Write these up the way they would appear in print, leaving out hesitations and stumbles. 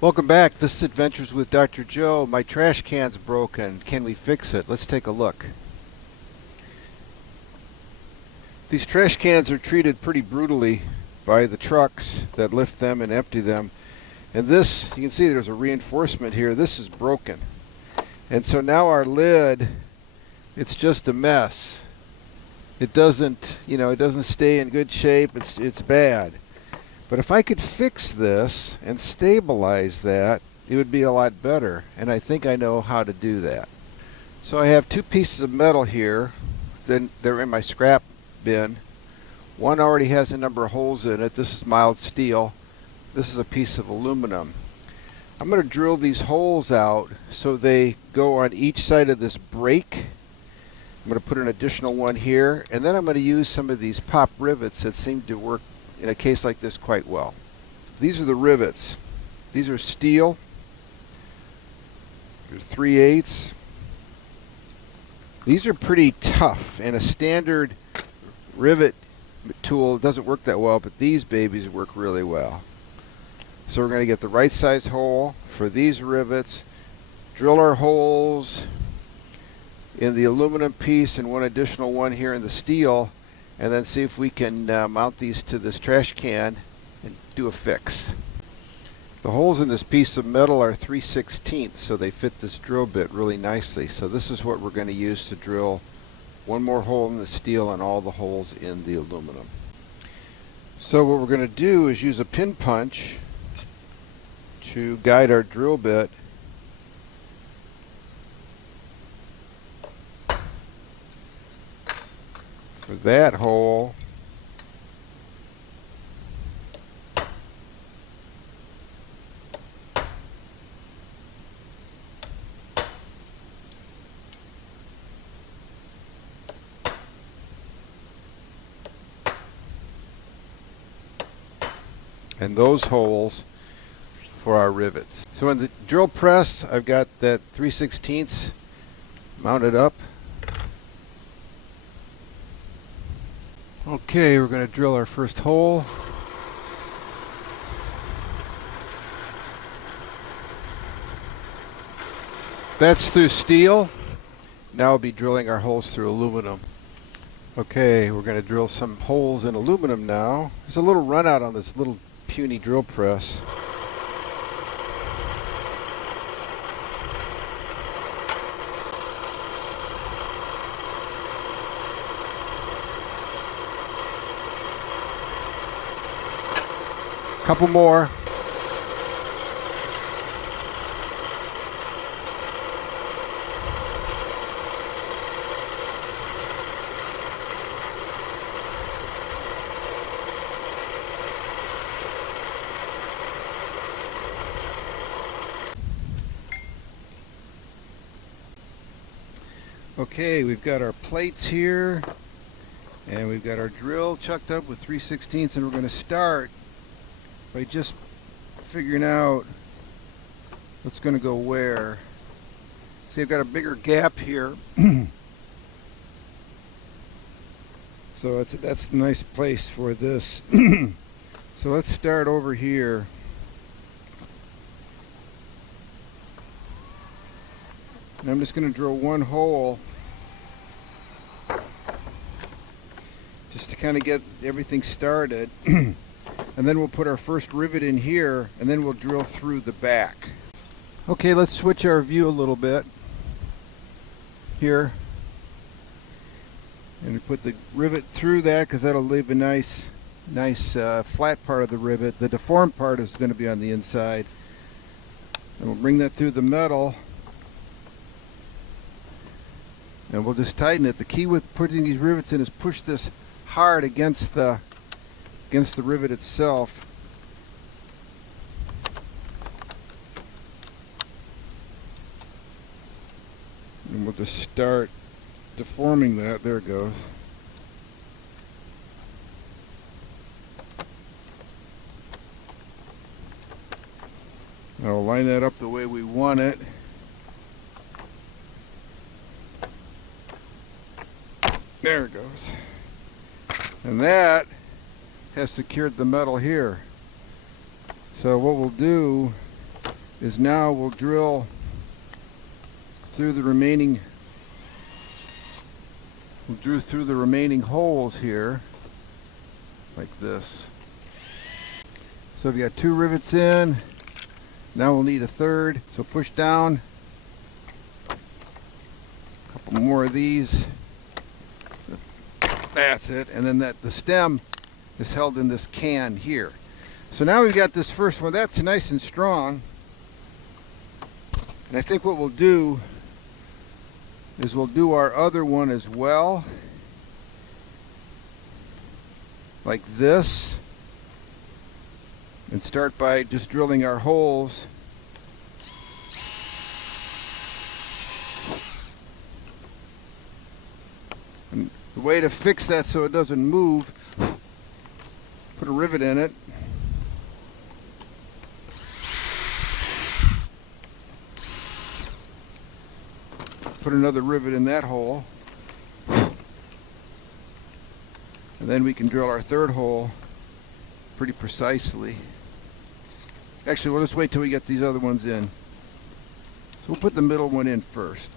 Welcome back. This is Adventures with Dr. Joe. My trash can's broken. Can we fix it? Let's take a look. These trash cans are treated pretty brutally by the trucks that lift them and empty them. And this, you can see there's a reinforcement here. This is broken. And so now our lid, it's just a mess. It doesn't stay in good shape. It's bad. But if I could fix this and stabilize that, it would be a lot better. And I think I know how to do that. So I have two pieces of metal here. Then they're in my scrap bin. One already has a number of holes in it. This is mild steel. This is a piece of aluminum. I'm going to drill these holes out so they go on each side of this brake. I'm going to put an additional one here, and then I'm going to use some of these pop rivets that seem to work in a case like this quite well. These are the rivets. These are steel. They're 3/8. These are pretty tough, and a standard rivet tool doesn't work that well, but these babies work really well. So we're going to get the right size hole for these rivets, drill our holes in the aluminum piece and one additional one here in the steel, and then see if we can mount these to this trash can and do a fix. The holes in this piece of metal are 3/16, so they fit this drill bit really nicely. So this is what we're going to use to drill one more hole in the steel and all the holes in the aluminum. So what we're going to do is use a pin punch to guide our drill bit for that hole. And those holes for our rivets. So in the drill press, I've got that 3/16 mounted up. Okay, we're going to drill our first hole. That's through steel. Now we'll be drilling our holes through aluminum. Okay, we're going to drill some holes in aluminum now. There's a little run out on this little puny drill press. Couple more. Okay, we've got our plates here, and we've got our drill chucked up with 3/16, and we're going to start by just figuring out what's going to go where. See, I've got a bigger gap here. So that's a nice place for this. So let's start over here. And I'm just going to drill one hole just to kind of get everything started. And then we'll put our first rivet in here, and then we'll drill through the back. Okay, let's switch our view a little bit here. And we put the rivet through that because that'll leave a nice flat part of the rivet. The deformed part is going to be on the inside. And we'll bring that through the metal. And we'll just tighten it. The key with putting these rivets in is push this hard against the rivet itself. And we'll just start deforming that. There it goes. Now we'll line that up the way we want it. There it goes. And that has secured the metal here. So what we'll do is now we'll drill through the remaining holes here like this. So we've got 2 rivets in. Now we'll need a third. So push down. A couple more of these. That's it. And then the stem is held in this can here. So now we've got this first one. That's nice and strong. And I think what we'll do is we'll do our other one as well. Like this. And start by just drilling our holes. And the way to fix that so it doesn't move, put a rivet in it. Put another rivet in that hole. And then we can drill our third hole pretty precisely. Actually, we'll just wait till we get these other ones in. So we'll put the middle one in first.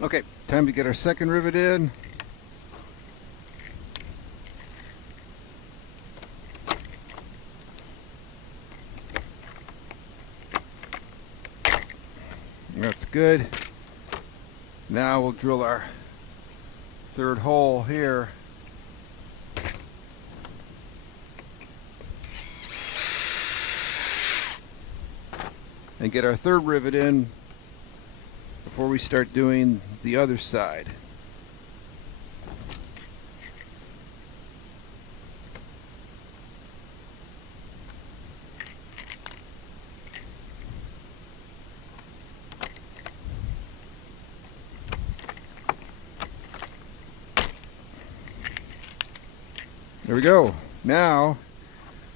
Okay, time to get our second rivet in. That's good. Now we'll drill our third hole here. And get our third rivet in before we start doing the other side. There we go. Now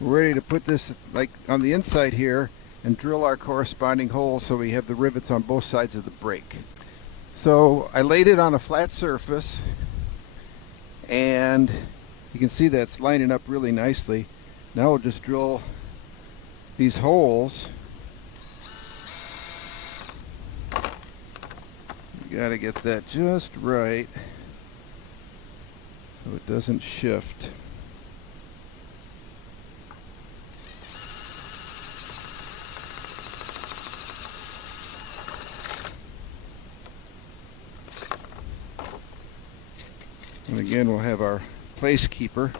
we're ready to put this like on the inside here and drill our corresponding holes so we have the rivets on both sides of the break. So I laid it on a flat surface and you can see that's lining up really nicely. Now we'll just drill these holes. You gotta get that just right so it doesn't shift. And again, we'll have our place keeper.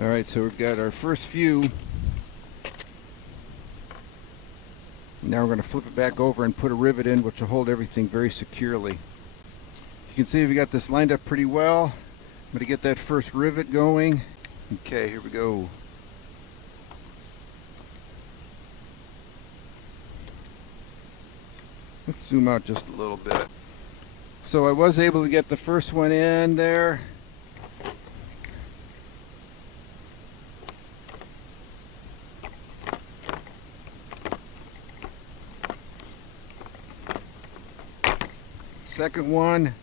Alright, so we've got our first few. Now we're going to flip it back over and put a rivet in which will hold everything very securely. You can see we got this lined up pretty well. I'm going to get that first rivet going. Okay, here we go. Let's zoom out just a little bit. So I was able to get the first one in there. Second one.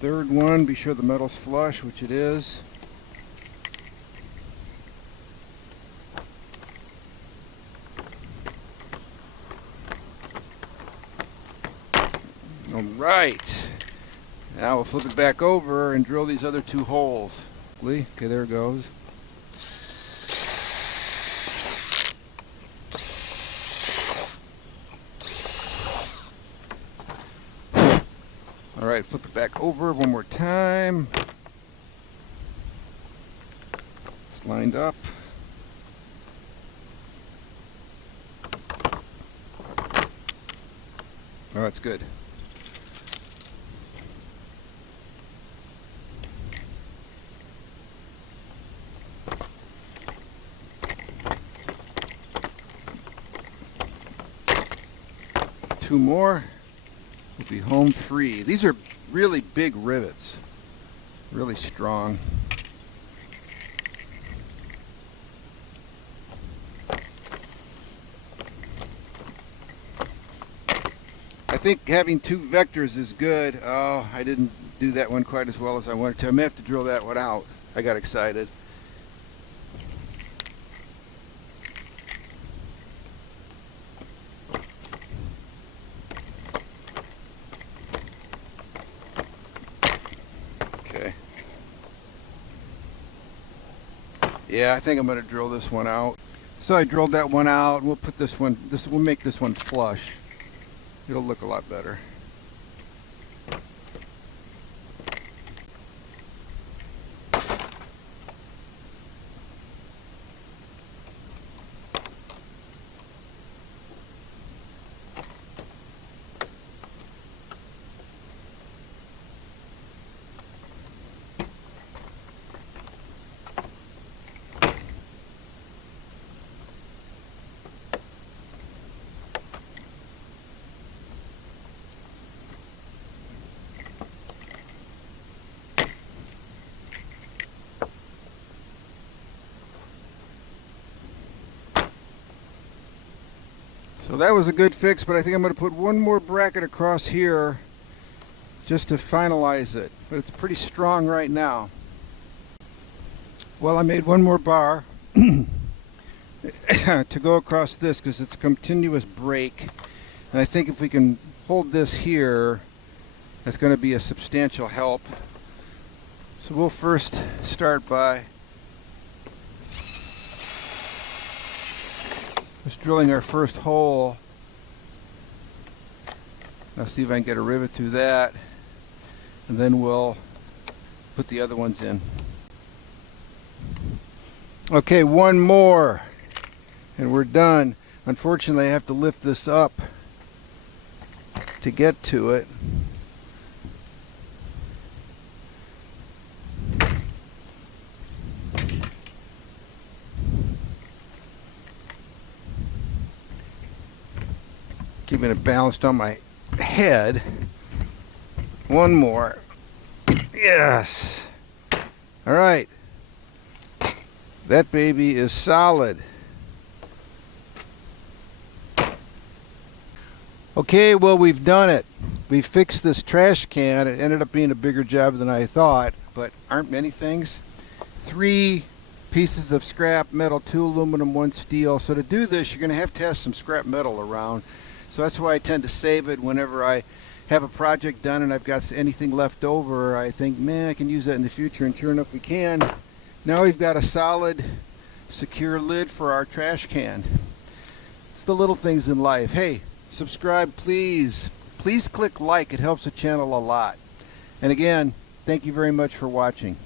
Third one, be sure the metal's flush, which it is. All right. Now we'll flip it back over and drill these other two holes. Okay, there it goes. All right, flip it back over one more time. It's lined up. Oh, that's good. Two more. We'll be home free. These are really big rivets, really strong. I think having two vectors is good. Oh, I didn't do that one quite as well as I wanted to. I may have to drill that one out. I got excited. Yeah, I think I'm going to drill this one out. So I drilled that one out. We'll put this one, we'll make this one flush. It'll look a lot better. So that was a good fix, but I think I'm going to put one more bracket across here just to finalize it. But it's pretty strong right now. Well, I made one more bar to go across this because it's a continuous break. And I think if we can hold this here, that's going to be a substantial help. So we'll first start by just drilling our first hole. I'll see if I can get a rivet through that, and then we'll put the other ones in. Okay, one more, and we're done. Unfortunately, I have to lift this up to get to it. Keeping it balanced on my head. One more. Yes. All right. That baby is solid. Okay, well, we've done it. We fixed this trash can. It ended up being a bigger job than I thought, but aren't many things. 3 pieces of scrap metal, 2 aluminum, 1 steel. So to do this, you're going to have some scrap metal around. So that's why I tend to save it whenever I have a project done and I've got anything left over. I think, man, I can use that in the future, and sure enough we can. Now we've got a solid, secure lid for our trash can. It's the little things in life. Hey, subscribe, please. Please click like. It helps the channel a lot. And again, thank you very much for watching.